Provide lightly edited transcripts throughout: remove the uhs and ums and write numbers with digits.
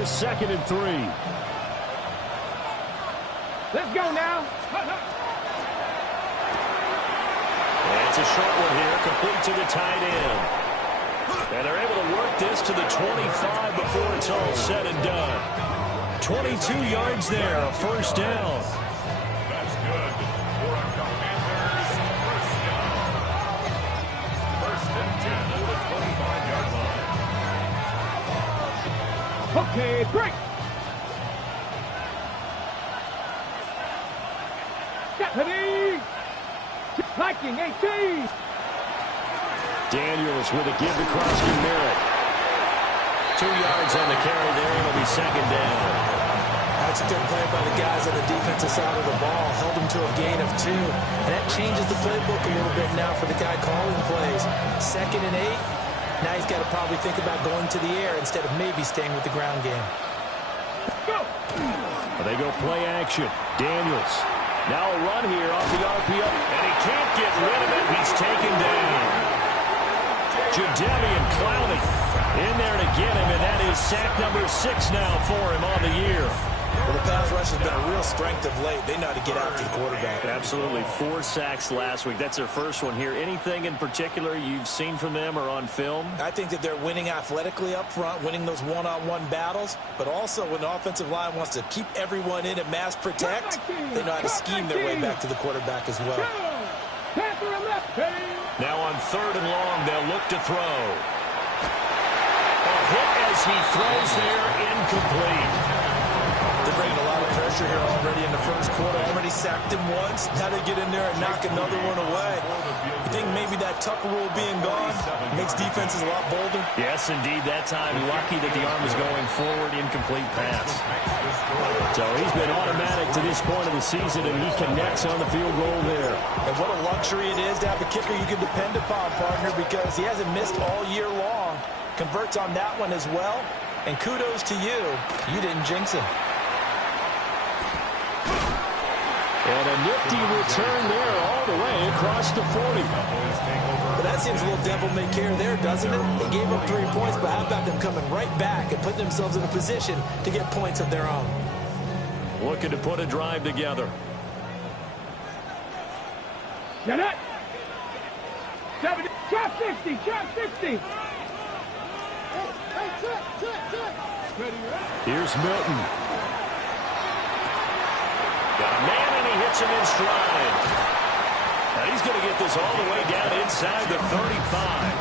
Here's 2nd and 3. Let's go now. And it's a short one here, complete to the tight end. And they're able to work this to the 25 before it's all said and done. 22 yards there, a first down. That's good for a Commanders first down. First and 10 at the 25-yard line. Okay, break. Stephanie. Liking 18. Daniels with a give to Crosby Merritt. 2 yards on the carry there. It'll be 2nd down. That's a good play by the guys on the defensive side of the ball. Held them to a gain of 2. And that changes the playbook a little bit now for the guy calling plays. 2nd and 8. Now he's got to probably think about going to the air instead of maybe staying with the ground game. Go. They go play action. Daniels. Now a run here off the RPO. And he can't get rid of it. He's taken down. Jadeveon Clowney in there to get him, and that is sack number 6 now for him on the year. Well, the pass rush has been a real strength of late. They know how to get after the quarterback. Absolutely. 4 sacks last week. That's their first one here. Anything in particular you've seen from them or on film? I think that they're winning athletically up front, winning those one-on-one battles, but also when the offensive line wants to keep everyone in and mass protect, they know how to scheme their way back to the quarterback as well. Now on 3rd and long, they'll look to throw. A hit as he throws there, incomplete. They're bringing a lot of pressure here already in the first quarter. Already sacked him once. Now they get in there and knock another one away. You think maybe that Tucker rule being gone makes defenses a lot bolder? Yes, indeed. That time, lucky that the arm was going forward, incomplete pass. So he's been automatic to this point of the season, and he connects on the field goal there. And what a luxury it is to have a kicker you can depend upon, partner, because he hasn't missed all year long. Converts on that one as well. And kudos to you. You didn't jinx him. And a nifty return there all the way across the 40. But that seems a little devil-may-care there, doesn't it? They gave up 3 points, but how about them coming right back and putting themselves in a position to get points of their own? Looking to put a drive together. Get it. 70. Drop 60. Drop 60. Here's Milton. Got a man, and he hits him in stride. Now he's going to get this all the way down inside the 35.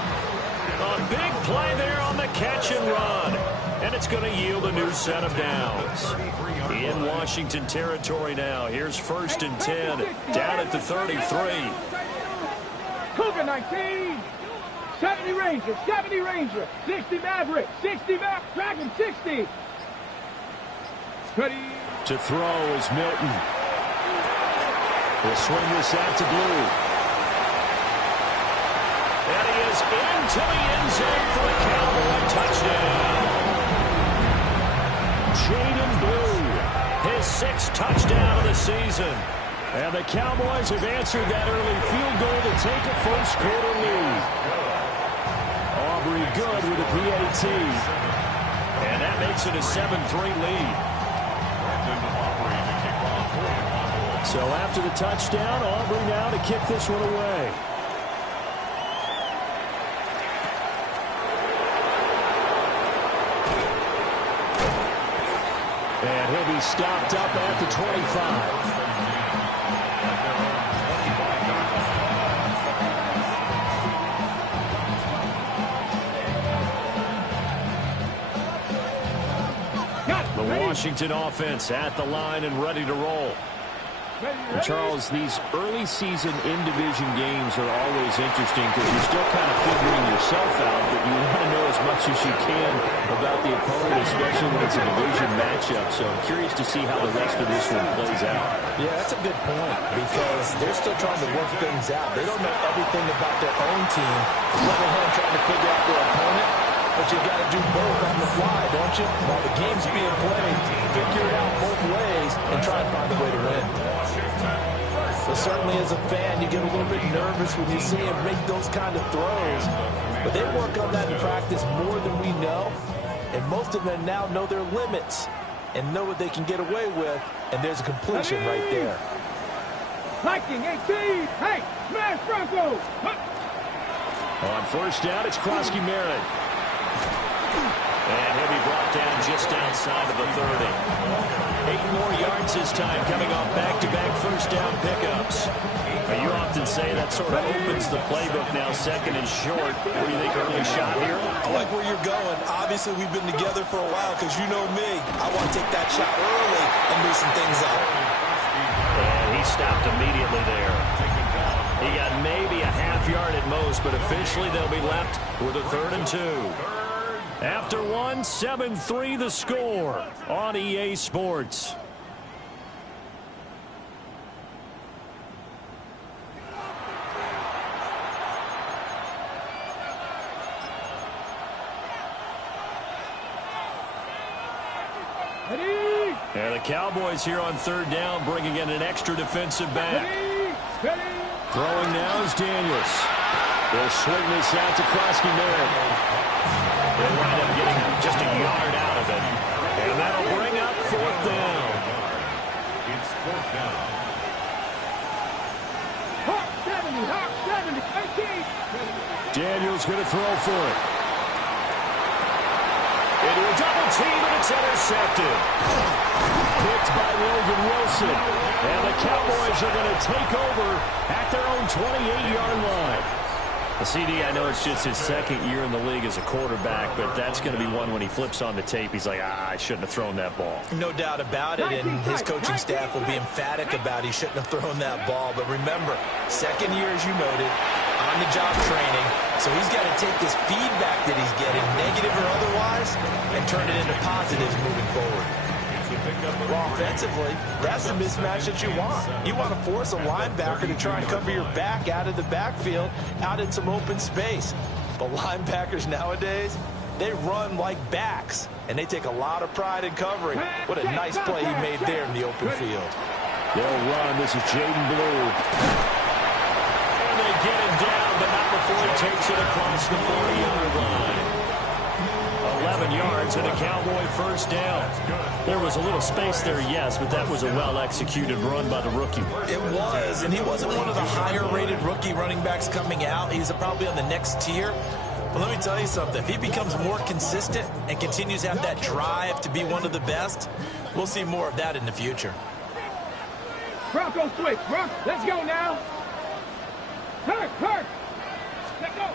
A big play there on the catch and run. And it's going to yield a new set of downs. In Washington territory now. Here's 1st and 10. Down at the 33. Cougar 19. 70 Ranger. 70 Ranger. 60 Maverick. 60 Maverick. Dragon 60. Ready. To throw is Milton. He'll swing this out to Blue. And he is into the end zone for a Cowboy touchdown. Jaden Blue, his 6th touchdown of the season. And the Cowboys have answered that early field goal to take a first quarter lead. Aubrey good with a PAT. And that makes it a 7-3 lead. So after the touchdown, Aubrey now to kick this one away. And he'll be stopped up at the 25. The Washington offense at the line and ready to roll. And Charles, these early season in-division games are always interesting because you're still kind of figuring yourself out, but you want to know as much as you can about the opponent, especially when it's a division matchup. So I'm curious to see how the rest of this one plays out. Yeah, that's a good point because they're still trying to work things out. They don't know everything about their own team, let alone trying to figure out their opponent. But you got to do both on the fly, don't you? While the game's being played, figure it out both ways and try and find a way to win. So certainly as a fan, you get a little bit nervous when you see him make those kind of throws. But they work on that in practice more than we know. And most of them now know their limits and know what they can get away with. And there's a completion right there. Viking 18. Hey, smash Bronco. On first down, it's Krosky Merritt. And he'll be brought down just outside of the 30. 8 more yards this time, coming off back-to-back first down pickups. You often say that sort of opens the playbook now, second and short. What do you think, early shot here? I like where you're going. Obviously, we've been together for a while because you know me. I want to take that shot early and loosen things up. And he stopped immediately there. He got maybe a half yard at most, but officially they'll be left with a 3rd and 2. After one, 7-3 the score on EA Sports. And the Cowboys here on 3rd down, bringing in an extra defensive back. Throwing now is Daniels. They'll swing this out to Krosky Merritt. They wind up getting just a yard out of it. And that'll bring up 4th down. It's 4th down. Hawk 70, 18. Daniels going to throw for it. Into a double team, and it's intercepted. Picked by Logan Wilson. And the Cowboys are going to take over at their own 28-yard line. The CD, I know it's just his 2nd year in the league as a quarterback, but that's going to be one when he flips on the tape, he's like, I shouldn't have thrown that ball. No doubt about it, and his coaching staff will be emphatic about he shouldn't have thrown that ball. But remember, 2nd year, as you noted, on-the-job training, so he's got to take this feedback that he's getting, negative or otherwise, and turn it into positives moving forward. Well, offensively, that's the mismatch that you want. You want to force a linebacker to try and cover your back out of the backfield, out in some open space. But linebackers nowadays, they run like backs, and they take a lot of pride in covering. What a nice play he made there in the open field. They'll run. This is Jaden Blue. And they get him down, but not before he takes it across the 40-yard line. 11 yards and a Cowboy first down. There was a little space there, yes, but that was a well-executed run by the rookie. It was, and he wasn't one of the higher-rated rookie running backs coming out. He's probably on the next tier. But let me tell you something. If he becomes more consistent and continues to have that drive to be one of the best, we'll see more of that in the future. Bronco switch, Bronco. Let's go now. Hurt. Let's go.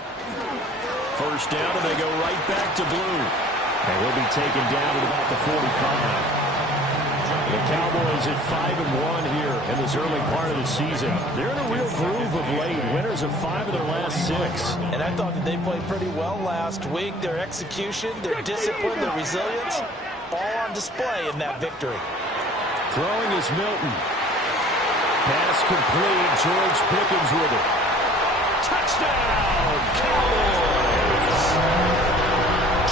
First down, and they go right back to Blue. And he'll be taken down at about the 45. The Cowboys at 5-1 here in this early part of the season. They're in a real groove of late. Winners of 5 of their last 6. And I thought that they played pretty well last week. Their execution, their discipline, their resilience, all on display in that victory. Throwing is Milton. Pass complete. George Pickens with it. Touchdown, Cowboys!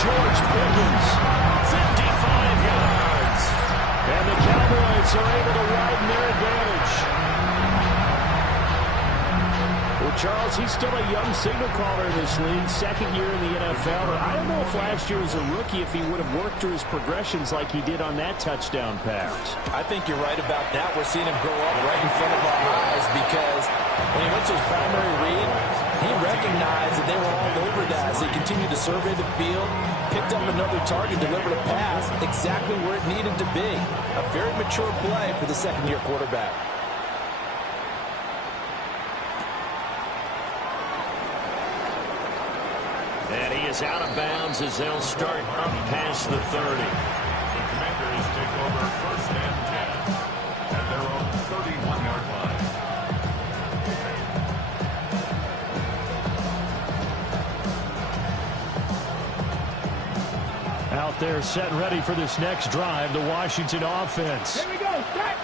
George Pickens, 55 yards. And the Cowboys are able to widen their advantage. Well, Charles, he's still a young signal caller in this league, 2nd year in the NFL. But I don't know if last year as a rookie, if he would have worked through his progressions like he did on that touchdown pass. I think you're right about that. We're seeing him grow up right in front of our eyes because when he went to his primary read, he recognized that they were all over that as they continued to survey the field, picked up another target, delivered a pass exactly where it needed to be. A very mature play for the 2nd-year quarterback. And he is out of bounds as they'll start up past the 30. The Commanders take over 1st and 10 at their own 31-yard line. Out there set and ready for this next drive, the Washington offense. Here we go. Start.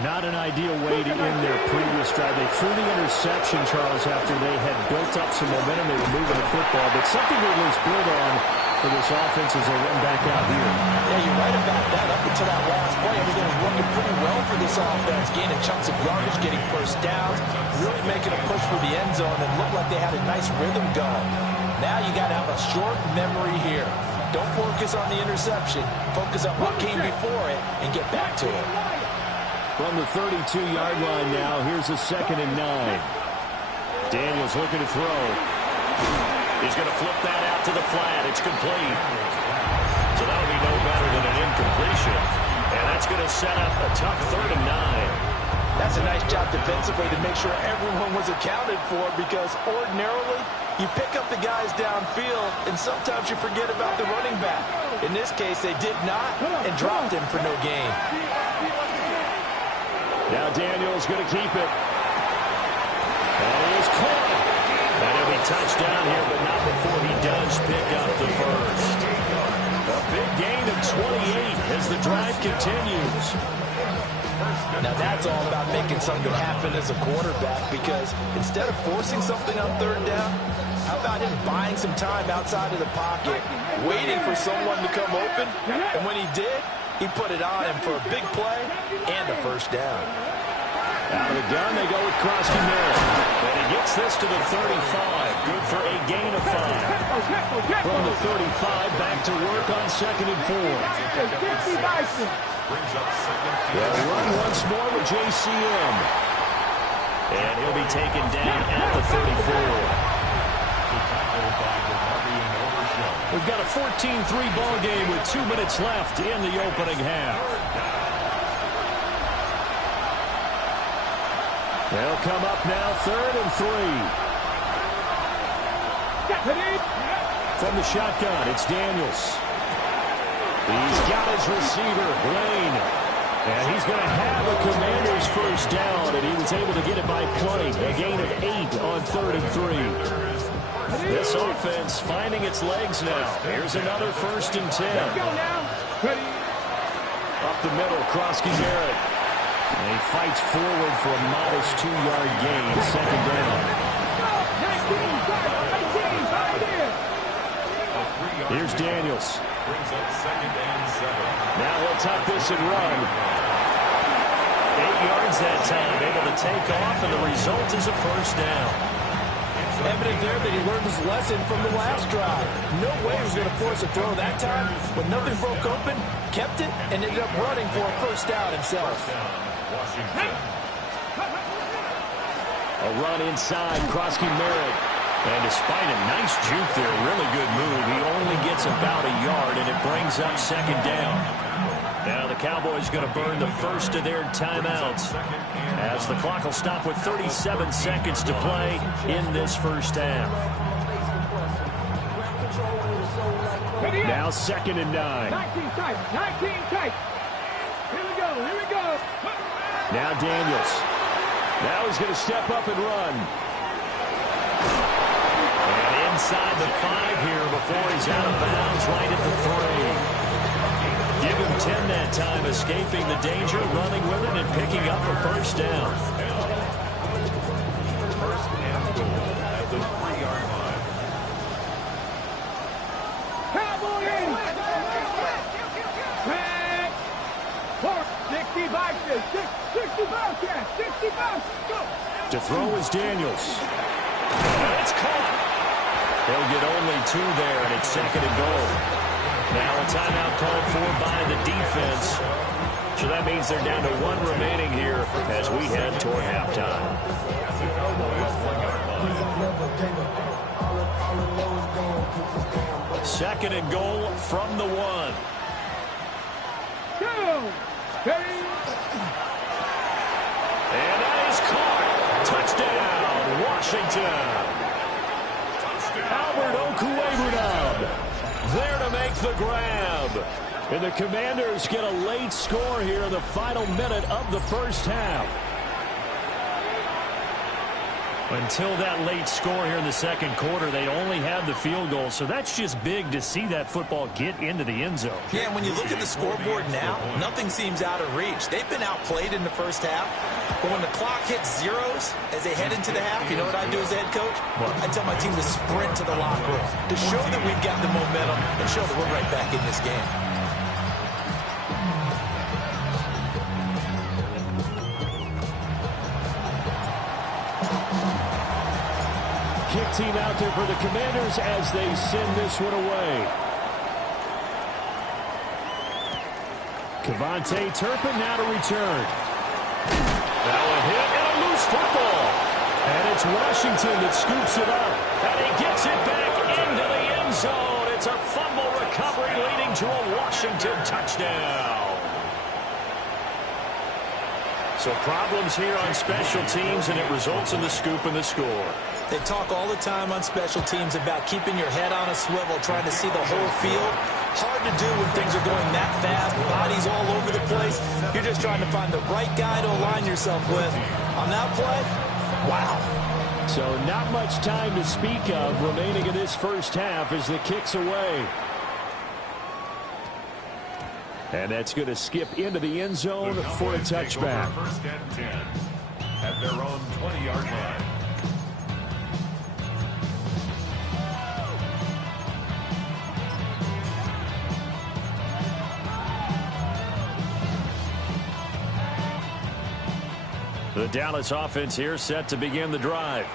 Not an ideal way to end their previous drive. They threw the interception, Charles, after they had built up some momentum. They were moving the football, but something that was built on for this offense as they run back out here. Yeah, you're right about that. Up until that last play, everything was working pretty well for this offense, gaining chunks of yardage, getting first downs, really making a push for the end zone, and looked like they had a nice rhythm going. Now you got to have a short memory here. Don't focus on the interception. Focus on what came before it and get back to it. From the 32-yard line now, here's a 2nd and 9. Daniels looking to throw. He's going to flip that out to the flat. It's complete. So that'll be no better than an incompletion. And that's going to set up a tough 3rd and 9. That's a nice job defensively to make sure everyone was accounted for, because ordinarily you pick up the guys downfield and sometimes you forget about the running back. In this case, they did not and dropped him for no gain. Now Daniels going to keep it. And he is caught. And he'll be touchdown here, but not before he does pick up the first. A big gain of 28 as the drive continues. Now that's all about making something happen as a quarterback, because instead of forcing something on 3rd down, how about him buying some time outside of the pocket, waiting for someone to come open, and when he did, he put it on him for a big play and a 1st down. Out of the gun, they go with Krosky Merritt. And he gets this to the 35. Good for a gain of 5. From the 35, back to work on 2nd and 4. They'll run once more with JCM. And he'll be taken down at the 34. We've got a 14-3 ball game with 2 minutes left in the opening half. They'll come up now 3rd and 3. From the shotgun, it's Daniels. He's got his receiver, Lane. And he's going to have a Commanders 1st down, and he was able to get it by plenty. A gain of 8 on 3rd and 3. This offense finding its legs now. Here's another 1st and 10. Up the middle, Krosky Merritt. And he fights forward for a modest 2-yard gain, 2nd down. Here's Daniels. Now he'll tuck this and run. 8 yards that time, able to take off, and the result is a 1st down. Evident there that he learned his lesson from the last drive. No way he was going to force a throw that time. When nothing broke open, kept it, and ended up running for a 1st down himself. A run inside, Krosky Merritt. And despite a nice juke there, really good move, he only gets about a yard, and it brings up 2nd down. Now the Cowboys going to burn the first of their timeouts, as the clock will stop with 37 seconds to play in this 1st half. Now 2nd and 9. 19 tight. 19 tight. Here we go. Now Daniels. Now he's going to step up and run. And inside the 5 here before he's out of bounds, right at the 3. Give him 10 that time, escaping the danger, running with it, and picking up a 1st down. 1st and goal at the 3-yard line. Cowboy 65, go! To throw is Daniels. And it's caught. They'll get only 2 there, and it's 2nd and goal. Now a timeout called for by the defense. So that means they're down to 1 remaining here as we head toward halftime. 2nd and goal from the 1. And that is caught. Touchdown, Washington. Albert Okwuegbunam there to make the grab. And the Commanders get a late score here in the final minute of the 1st half. Until that late score here in the 2nd quarter, they only had the field goal. So that's just big to see that football get into the end zone. Yeah, and when you look at the scoreboard now, nothing seems out of reach. They've been outplayed in the 1st half. But when the clock hits zeros as they head into the half, you know what I do as a head coach? What? I tell my team to sprint to the locker room to show that we've got the momentum and show that we're right back in this game. Kick team out there for the Commanders as they send this one away. Devontae Turpin now to return. Now a hit and a loose football. And it's Washington that scoops it up. And he gets it back into the end zone. It's a fumble recovery leading to a Washington touchdown. So problems here on special teams, and it results in the scoop and the score. They talk all the time on special teams about keeping your head on a swivel, trying to see the whole field. Hard to do when things are going that fast, bodies all over the place. You're just trying to find the right guy to align yourself with. On that play, wow. So not much time to speak of remaining in this first half as the kick's away. And that's going to skip into the end zone for a touchback. First and 10 at their own 20-yard line. The Dallas offense here set to begin the drive.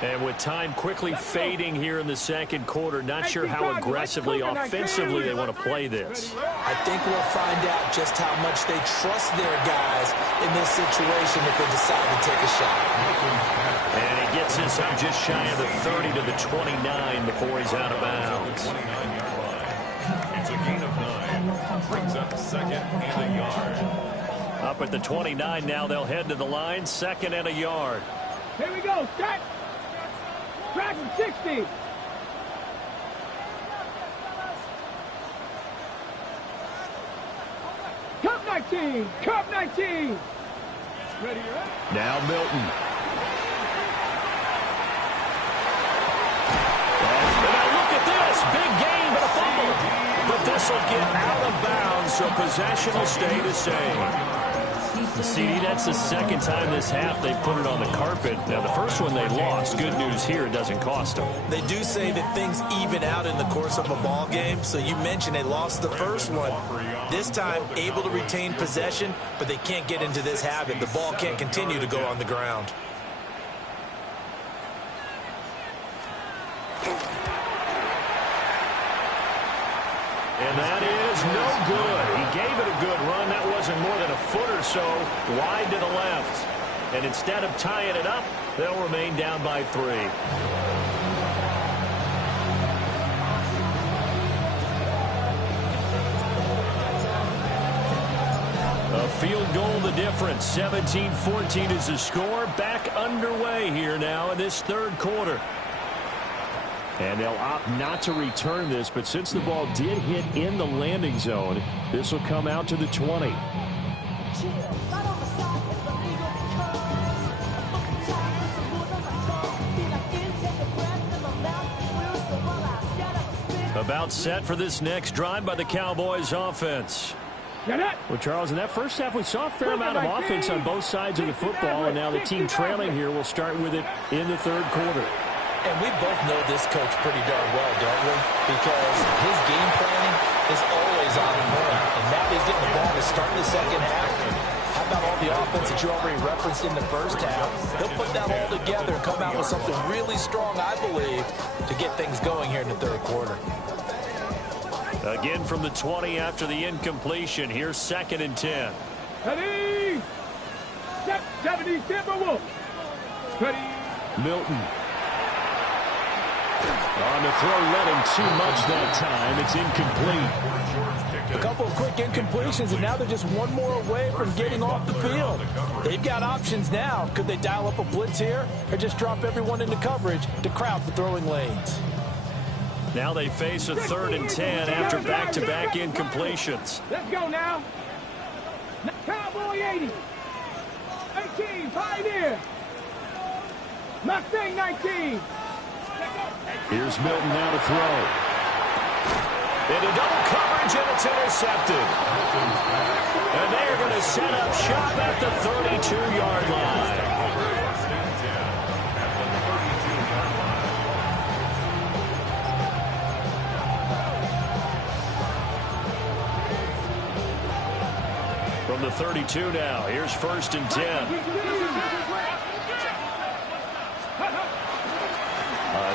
And with time quickly fading here in the second quarter, not sure how aggressively, offensively they want to play this. I think we'll find out just how much they trust their guys in this situation if they decide to take a shot. And he gets this up just shy of the 30 to the 29 before he's out of bounds. 29-yard line. It's a gain of 9. Brings up second and a yard. Up at the 29 now, they'll head to the line, second and a yard. Here we go, set. Track him, 60. Cup 19, Cup 19. Ready, you're up. Now Milton. And now look at this, big gain, but a fumble. But this will get out of bounds, so possession will stay the same. See, that's the second time this half they put it on the carpet. Now, the first one they lost. Good news here, it doesn't cost them. They do say that things even out in the course of a ball game. So you mentioned they lost the first one. This time, able to retain possession, but they can't get into this habit. The ball can't continue to go on the ground. And that is no good. He gave it a good run. That wasn't more than a foot or so wide to the left. And instead of tying it up, they'll remain down by 3. A field goal the difference. 17-14 is the score. Back underway here now in this third quarter. And they'll opt not to return this, but since the ball did hit in the landing zone, this will come out to the 20. About set for this next drive by the Cowboys offense. Well, Charles, in that first half, we saw a fair amount of offense on both sides of the football, and now the team trailing here will start with it in the third quarter. And we both know this coach pretty darn well, don't we? Because his game planning is always on point. And now he's getting the ball to start the second half. How about all the offense that you already referenced in the first half? He'll put that all together and come out with something really strong, I believe, to get things going here in the third quarter. Again from the 20 after the incompletion. Here's second and 10. Ready. 70 Timberwolves. Ready. Milton. On the throw, led him too much that time. It's incomplete. A couple of quick incompletions, and now they're just one more away from getting off the field. They've got options now. Could they dial up a blitz here or just drop everyone into coverage to crowd the throwing lanes? Now they face a third and 10 after back-to-back incompletions. Let's go now. Cowboy 80. 18, Pioneer. Mustang 19. Here's Milton now to throw. Into double coverage, and it's intercepted. And they are going to set up shop at the 32-yard line. From the 32 now, here's first and 10.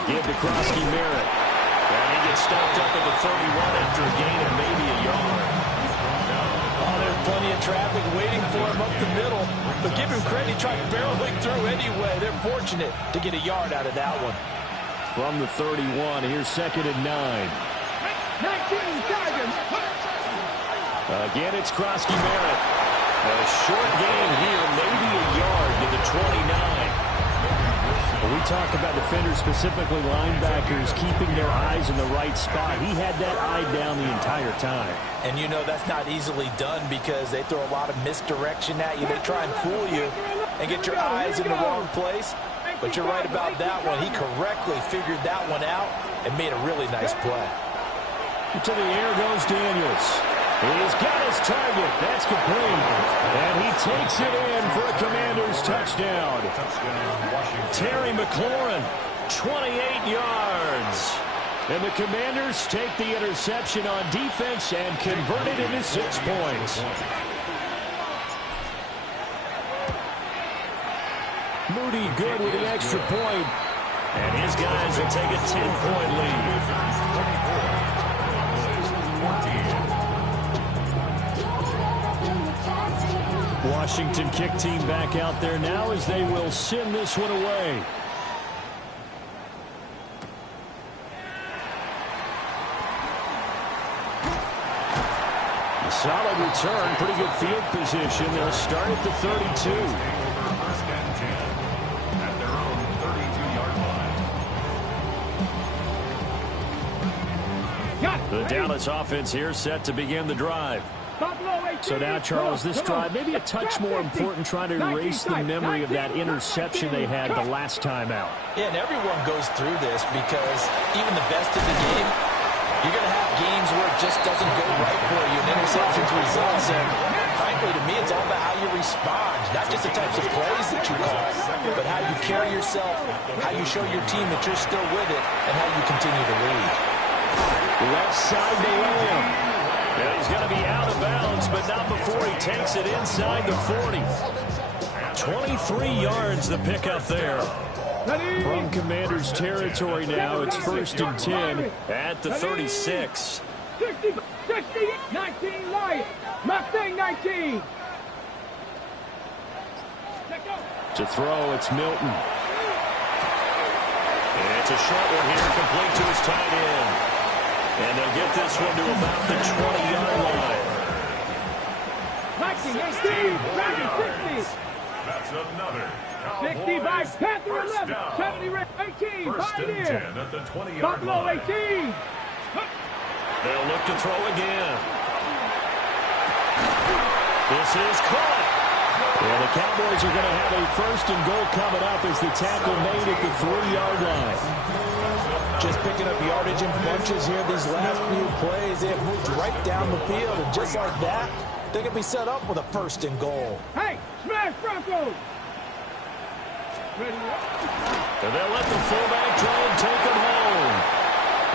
Give to Krosky Merritt. And he gets stopped up at the 31 after a gain of maybe a yard. plenty of traffic waiting for him up the middle. But give him credit, he tried barreling through anyway. They're fortunate to get a yard out of that one. From the 31, here's 2nd and 9. 19 seconds. Again, it's Krosky Merritt. A short gain here, maybe a yard to the 29. When we talk about defenders, specifically linebackers, keeping their eyes in the right spot, he had that eye down the entire time. And you know that's not easily done because they throw a lot of misdirection at you. They try and fool you and get your eyes in the wrong place. But you're right about that one. He correctly figured that one out and made a really nice play. To the air goes Daniels. He's got his target. That's complete. And he takes it in for a Commanders touchdown. Terry McLaurin, 28 yards. And the Commanders take the interception on defense and convert it into 6 points. Moody good with the extra point. And his guys will take a 10-point lead. Washington kick team back out there now as they will send this one away. A solid return, pretty good field position. They'll start at the 32. First and 10 at their own 32-yard line. The Dallas offense here set to begin the drive. So now, Charles, this drive maybe a touch more important, trying to erase the memory of that interception they had the last time out. Yeah, and everyone goes through this because even the best of the game, you're going to have games where it just doesn't go right for you, and interceptions results. And frankly, to me, it's all about how you respond, not just the types of plays that you call, but how you carry yourself, how you show your team that you're still with it, and how you continue to lead. Left side to Williams. And he's going to be out of bounds, but not before he takes it inside the 40. 23 yards the pickup there. From Commanders territory now, it's 1st and 10 at the 36. 60, 19 Lions. Mustang 19. To throw, it's Milton. And it's a short one here, complete to his tight end. And they'll get this one to about the 20-yard line. 19, 18, Dragon 60. That's another. 65, Panther 11, 70, 18, Pioneer. At the 20-yard Buffalo line. 18. They'll look to throw again. This is caught. And the Cowboys are going to have a 1st and goal coming up as the tackle made at the 3-yard line. Just picking up yardage in bunches here these last few plays. They have moved right down the field, and just like that, they can be set up with a 1st and goal. Hey, smash Broncos! Ready? And they'll let the fullback try and take him home.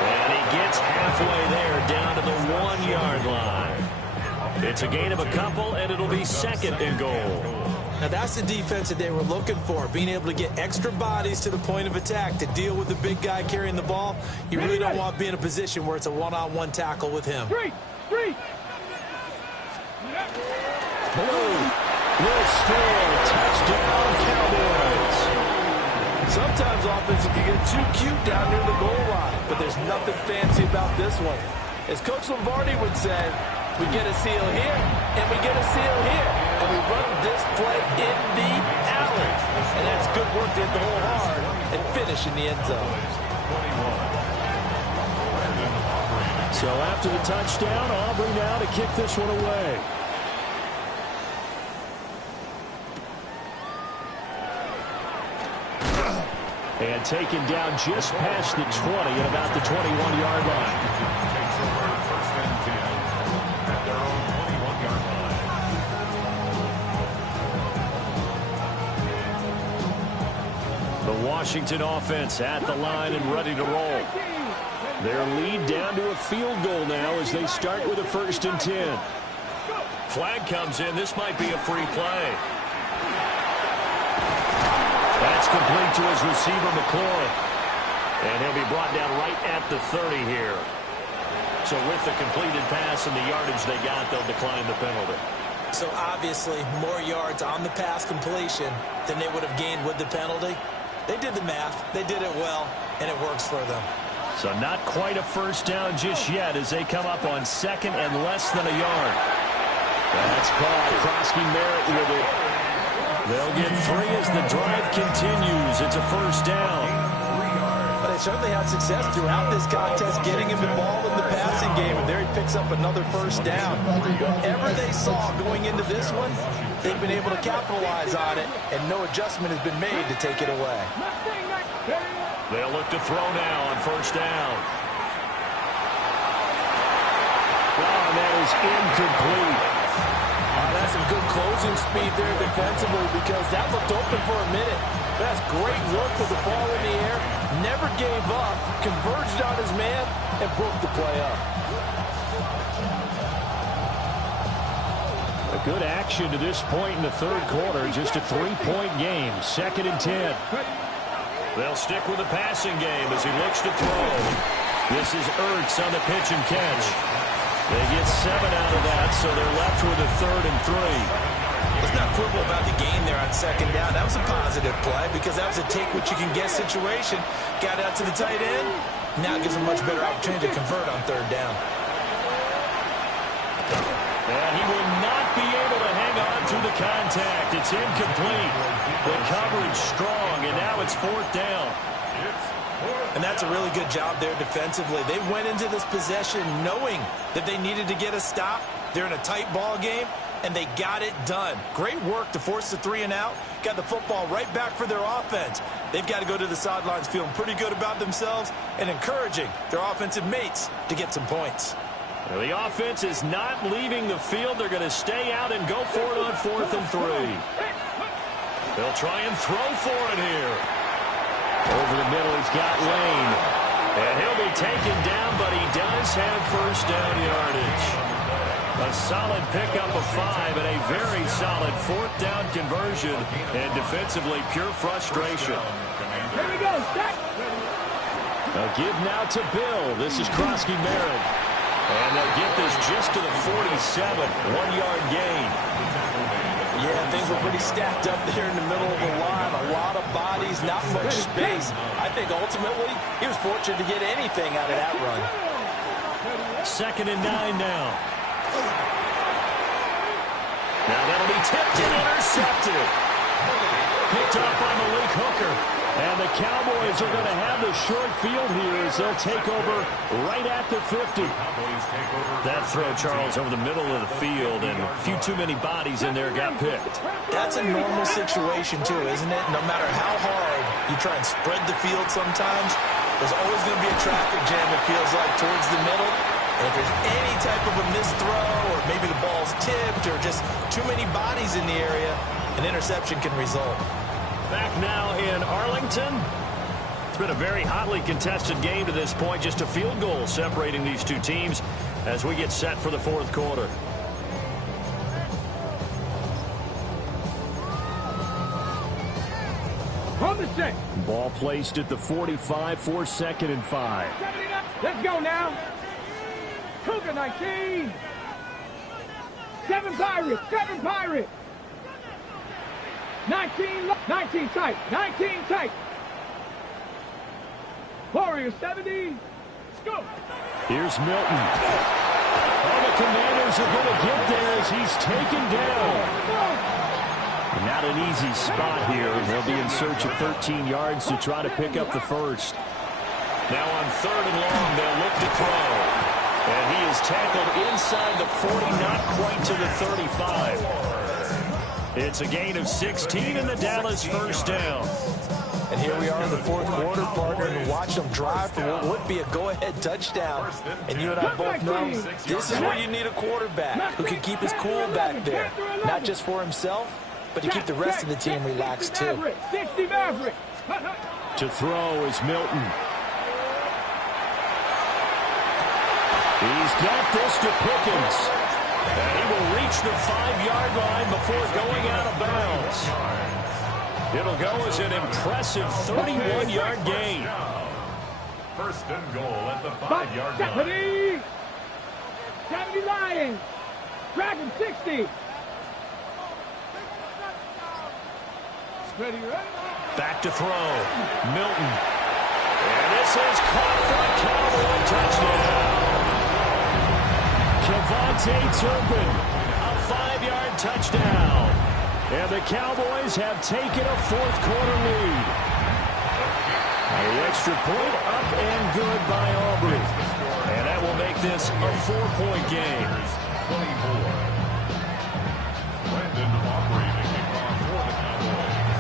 And he gets halfway there down to the 1-yard line. It's a gain of a couple, and it'll be 2nd and goal. Now that's the defense that they were looking for, being able to get extra bodies to the point of attack to deal with the big guy carrying the ball. You really don't want to be in a position where it's a one-on-one tackle with him. Three. Will score, touchdown Cowboys. Sometimes offense can get too cute down near the goal line, but there's nothing fancy about this one. As Coach Lombardi would say, we get a seal here, and we get a seal here. And we run this play in the alley. And that's good work to hit the hole hard and finish in the end zone. So after the touchdown, Aubrey now to kick this one away. And taken down just past the 20 at about the 21-yard line. The Washington offense at the line and ready to roll. Their lead down to a field goal now as they start with a 1st and 10. Flag comes in. This might be a free play. That's complete to his receiver, McLaurin. And he'll be brought down right at the 30 here. So with the completed pass and the yardage they got, they'll decline the penalty. So obviously more yards on the pass completion than they would have gained with the penalty. They did the math. They did it well, and it works for them. So not quite a first down just yet as they come up on second and less than a yard. That's caught. Krosky Merritt with it. They'll get 3 as the drive continues. It's a first down. But they certainly had success throughout this contest getting him the ball in the passing game, and there he picks up another first down. Whatever they saw going into this one, they've been able to capitalize on it, and no adjustment has been made to take it away. They'll look to throw now on first down. Oh, that is incomplete. That's some good closing speed there defensively because that looked open for a minute. That's great work with the ball in the air. Never gave up, converged on his man, and broke the play up. A good action to this point in the third quarter. Just a 3-point game. 2nd and 10. They'll stick with the passing game as he looks to throw. This is Ertz on the pitch and catch. They get 7 out of that, so they're left with a 3rd and 3. Let's not quibble about the gain there on second down. That was a positive play because that was a take-what-you-can-get situation. Got out to the tight end. Now it gives them a much better opportunity to convert on 3rd down. And he will not be able to hang on to the contact. It's incomplete. The coverage strong, and now it's 4th down. And that's a really good job there defensively. They went into this possession knowing that they needed to get a stop. They're in a tight ball game, and they got it done. Great work to force the 3 and out. Got the football right back for their offense. They've got to go to the sidelines feeling pretty good about themselves and encouraging their offensive mates to get some points. Well, the offense is not leaving the field. They're going to stay out and go for it on 4th and 3. They'll try and throw for it here. Over the middle, he's got Lane. And he'll be taken down, but he does have first down yardage. A solid pickup of 5 and a very solid 4th down conversion. And defensively, pure frustration. Here we go, set. A give now to Bill. This is Krosky Merritt. And they'll get this just to the 47, 1-yard gain. Yeah, things were pretty stacked up there in the middle of the line. A lot of bodies, not much space. I think ultimately he was fortunate to get anything out of that run. 2nd and 9 now. Now that'll be tipped and intercepted. Picked up by Malik Hooker. And the Cowboys are going to have the short field here as they'll take over right at the 50. That throw, Charles, over the middle of the field, and a few too many bodies in there got picked. That's a normal situation, too, isn't it? No matter how hard you try and spread the field sometimes, there's always going to be a traffic jam, it feels like, towards the middle. And if there's any type of a missed throw, or maybe the ball's tipped, or just too many bodies in the area, an interception can result. Back now in Arlington. It's been a very hotly contested game to this point. Just a field goal separating these two teams as we get set for the 4th quarter. On the set. Ball placed at the 45 for 2nd and 5. Let's go now. Cougar 19. 7 Pirates. 7 Pirates. 19 tight. 19 tight. Warriors 70. Let's go. Here's Milton. Oh, the Commanders are going to get there as he's taken down. Not an easy spot here. They'll be in search of 13 yards to try to pick up the first. Now on 3rd and long, they'll look to throw. And he is tackled inside the 40, not quite to the 35. It's a gain of 16 in the Dallas first down. And here we are in the 4th quarter, partner, and watch them drive for what would be a go-ahead touchdown. And you and I both know this is where you need a quarterback who can keep his cool back there. Not just for himself, but to keep the rest of the team relaxed, too. 60 Maverick. To throw is Milton. He's got this to Pickens. And he will reach the 5-yard line before going out of bounds. It'll go as an impressive 31-yard gain. 1st and goal at the 5-yard line. 70 Lions. Dragon 60. Ready, ready. Back to throw. Milton. And this is caught for a Cowboy touchdown. Kevontae Turpin, a 5-yard touchdown. And the Cowboys have taken a fourth-quarter lead. The extra point up and good by Aubrey. And that will make this a 4-point game. 24. Brandon Aubrey to kick off for the Cowboys.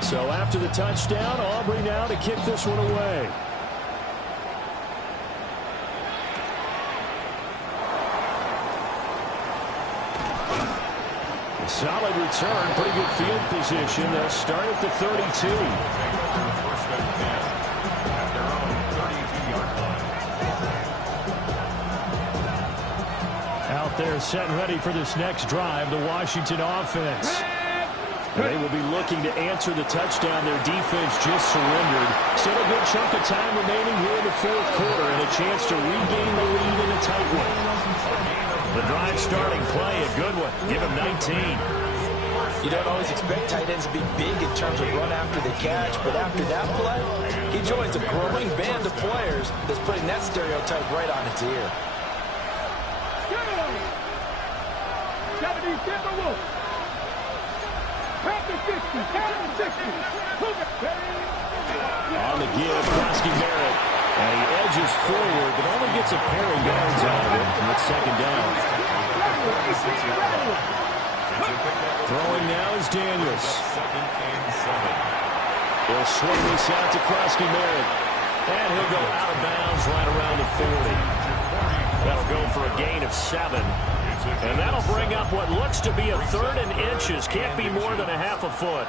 So after the touchdown, Aubrey now to kick this one away. Solid return, pretty good field position. They'll start at the 32. First and 10 at their own 32-yard line. Out there set and ready for this next drive, the Washington offense. And they will be looking to answer the touchdown their defense just surrendered. Still a good chunk of time remaining here in the fourth quarter and a chance to regain the lead in a tight one. The drive starting play, a good one. Give him 19. You don't always expect tight ends to be big in terms of run after the catch, but after that play, he joins a growing band of players that's putting that stereotype right on its ear. 70 Timberwolves. Pass the 60. Pass the 60. On the give, Krosky Barrett. And he edges forward, but only gets a pair of yards out of it. And it's second down. Throwing now is Daniels. Second and 7. He'll swing this out to Krosky Barrett. And he'll go out of bounds right around the 40. That'll go for a gain of 7. And that'll bring up what looks to be a 3rd and inches. Can't be more than a half a foot.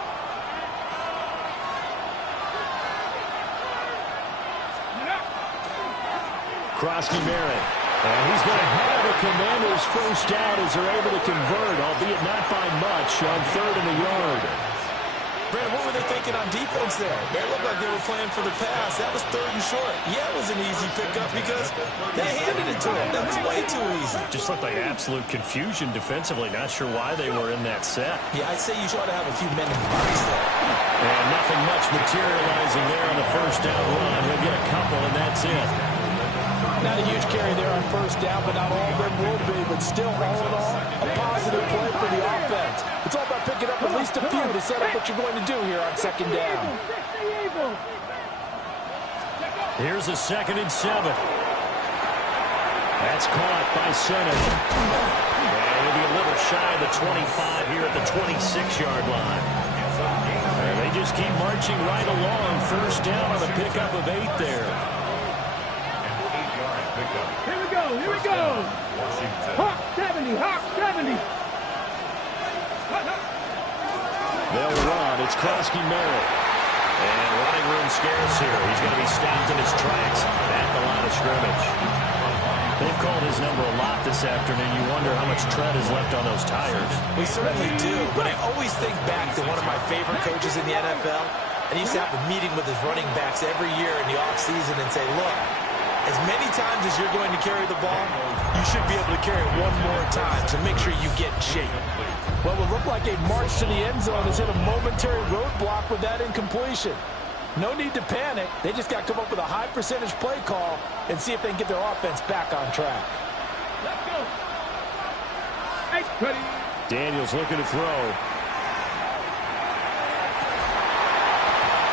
Krosky Barrett. And he's going to have the Commanders first down as they're able to convert, albeit not by much, on 3rd and a yard. Brandon, what were they thinking on defense there? They looked like they were playing for the pass. That was 3rd and short. Yeah, it was an easy pickup because they handed it to him. That was way too easy. Just looked like absolute confusion defensively. Not sure why they were in that set. Yeah, I'd say you ought to have a few men in the box there. And nothing much materializing there on the first down run. He'll get a couple, and that's it. Not a huge carry there on first down, but not all of them will be. But still, all in all, a positive play for the offense. It's all about picking up at least a few to set up what you're going to do here on second down. Here's a 2nd and 7. That's caught by Senate. And he'll be a little shy of the 25 here at the 26-yard line. And they just keep marching right along. First down on a pickup of 8 there. Here we go, here we go. Hawk 70, Hawk 70. They'll run. It's Krosky Barrett. And running room scarce here. He's going to be stopped in his tracks at the line of scrimmage. They've called his number a lot this afternoon. You wonder how much tread is left on those tires. We certainly do, but I always think back to one of my favorite coaches in the NFL. And he used to have a meeting with his running backs every year in the offseason and say, look, as many times as you're going to carry the ball, you should be able to carry it one more time to make sure you get in shape. Well, it looked like a march to the end zone has hit a momentary roadblock with that incompletion. No need to panic. They just got to come up with a high percentage play call and see if they can get their offense back on track. Let's go. Ready. Daniels looking to throw.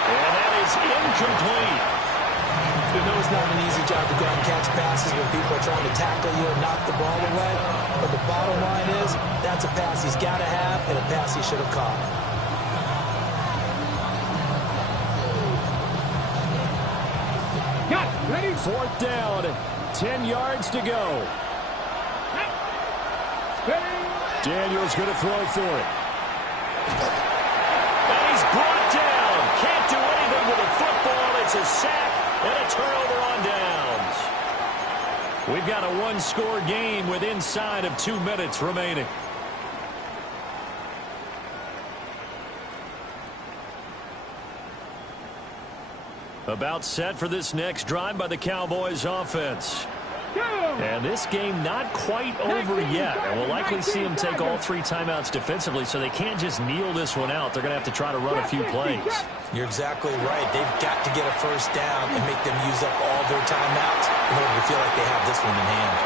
And that is incomplete. You know it's not an easy job to go out and catch passes when people are trying to tackle you and knock the ball away. But the bottom line is, that's a pass he's got to have and a pass he should have caught. Got it. Ready. 4th down. 10 yards to go. Ready. Daniels going to throw for it. And he's brought down. Can't do anything with a football. It's a sack. And a turnover on downs. We've got a 1-score game with inside of 2 minutes remaining. About set for this next drive by the Cowboys offense. And this game not quite over yet. And we'll likely see them take all 3 timeouts defensively, so they can't just kneel this one out. They're going to have to try to run a few plays. You're exactly right. They've got to get a first down and make them use up all their timeouts in order to feel like they have this one in hand.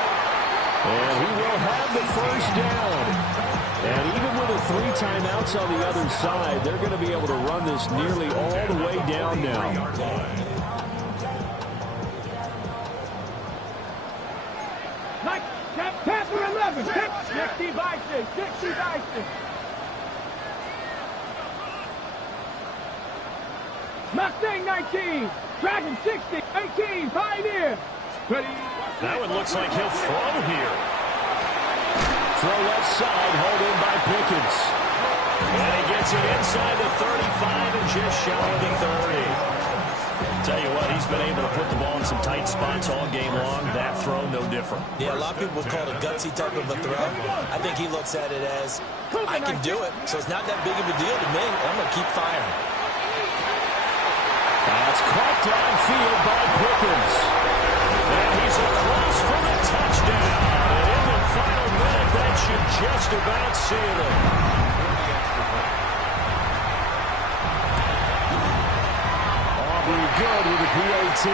And he will have the first down. And even with the 3 timeouts on the other side, they're going to be able to run this nearly all the way down now. Panther 11, 60 by 6, 60 by 6. Mustang 19, Dragon 60, 18, Pioneer. Ready? That one looks like he'll throw here. Throw left side, hold in by Pickens. And he gets it inside the 35 and just shy of the 30. Tell you what, he's been able to put the ball in some tight spots all game long. That throw, no different. Yeah, a lot of people would call it a gutsy type of a throw. I think he looks at it as, I can do it, so it's not that big of a deal to me. I'm going to keep firing. That's caught downfield by Pickens. And he's across for the touchdown. And in the final minute, that should just about seal it. Good with the PAT.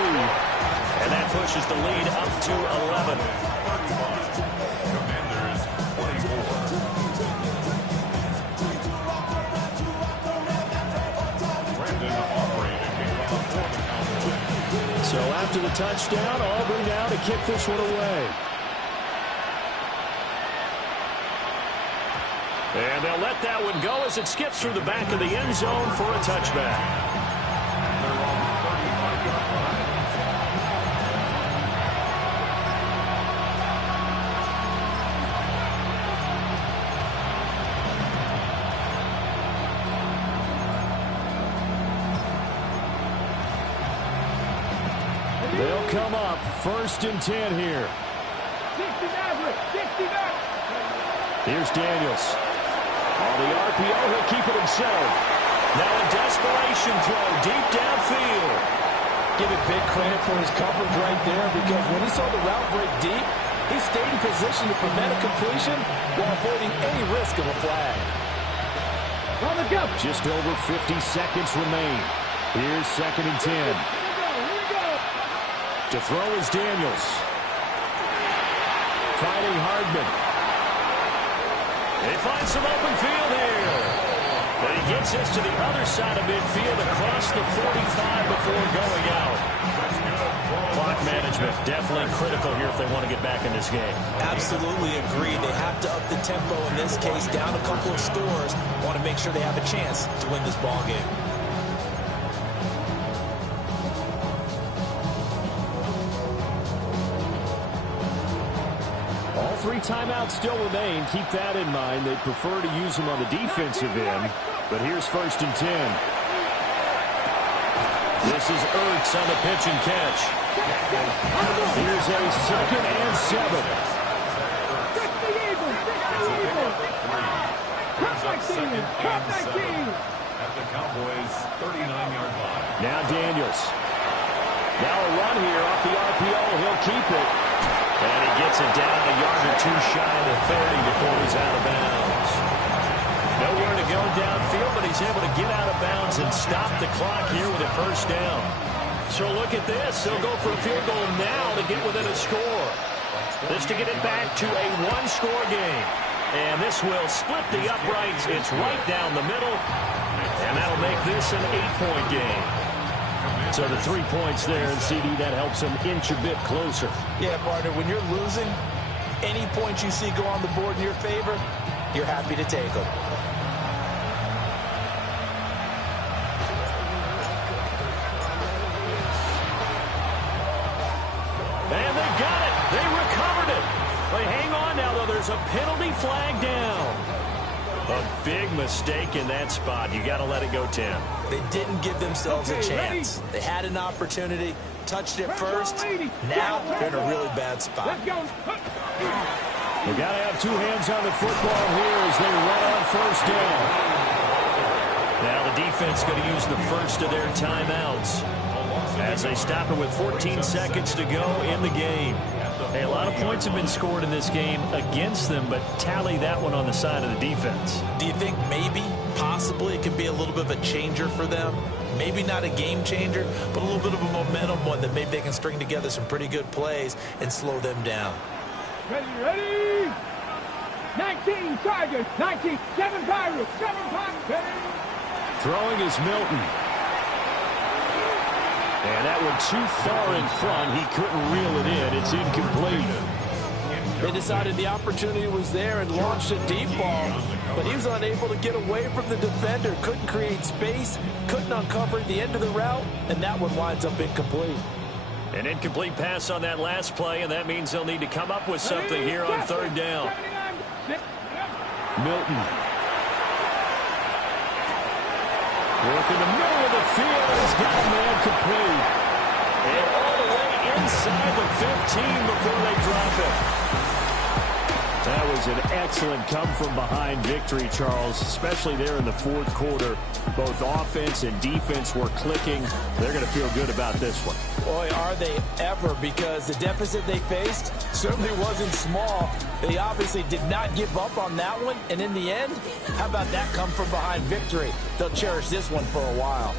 And that pushes the lead up to 11. Commanders 24. Brandon Aubrey to kick off for the Cowboys. So after the touchdown, Aubrey now to kick this one away. And they'll let that one go as it skips through the back of the end zone for a touchback. They'll come up 1st and 10 here. 60 Maverick, 60 Maverick. Here's Daniels. On the RPO, he'll keep it himself. Now a desperation throw deep downfield. Give it big credit for his coverage right there, because when he saw the route break deep, he stayed in position to prevent a completion while avoiding any risk of a flag. On the go. Just over 50 seconds remain. Here's 2nd and 10. To throw is Daniels. Fighting Hardman. They find some open field here. But he gets this to the other side of midfield across the 45 before going out. Clock management definitely critical here if they want to get back in this game. Absolutely agreed. They have to up the tempo in this case, down a couple of scores. Want to make sure they have a chance to win this ball game. All 3 timeouts still remain. Keep that in mind. They prefer to use them on the defensive end. But here's 1st and 10. This is Ertz on the pitch and catch. Here's a 2nd and 7. 60 Eagles, 60 Eagles. Cut 19, cut 19. At the Cowboys' 39-yard line. Now Daniels. Now a run here off the RPO. He'll keep it. And he gets it down a yard or 2 shy of the 30 before he's out of bounds. Nowhere to go downfield, but he's able to get out of bounds and stop the clock here with a first down. So look at this. They'll go for a field goal now to get within a score. This to get it back to a 1-score game. And this will split the uprights. It's right down the middle. And that'll make this an 8-point game. So the 3 points there, and CD, that helps them inch a bit closer. Yeah, partner, when you're losing, any points you see go on the board in your favor, you're happy to take them. And they got it. They recovered it. They hang on now, though. There's a penalty flag down. A big mistake in that spot. You got to let it go 10. They didn't give themselves a chance. They had an opportunity, touched it first. Now they're in a really bad spot. Let's go. They got to have 2 hands on the football here as they run on first down. Now the defense going to use the first of their timeouts. as they stop it with 14 seconds to go in the game. Hey, a lot of points have been scored in this game against them, but tally that one on the side of the defense. Do you think maybe, possibly, it could be a little bit of a changer for them? Maybe not a game changer, but a little bit of a momentum one that maybe they can string together some pretty good plays and slow them down. Ready? 19 Tigers, 19, 7 Pirates, 7 Pirates. Throwing is Milton. And that one too far in front. He couldn't reel it in. It's incomplete. They decided the opportunity was there and launched a deep ball, but he was unable to get away from the defender, couldn't create space, couldn't uncover the end of the route, and that one winds up incomplete. An incomplete pass on that last play, and that means they'll need to come up with something here on third down. Milton. Working the middle of the field. He's got a man complete. And all the way inside the 15 before they drop it. That was an excellent come-from-behind victory, Charles, especially there in the fourth quarter. Both offense and defense were clicking. They're going to feel good about this one. Boy, are they ever, because the deficit they faced certainly wasn't small. They obviously did not give up on that one, and in the end, how about that come-from-behind victory? They'll cherish this one for a while.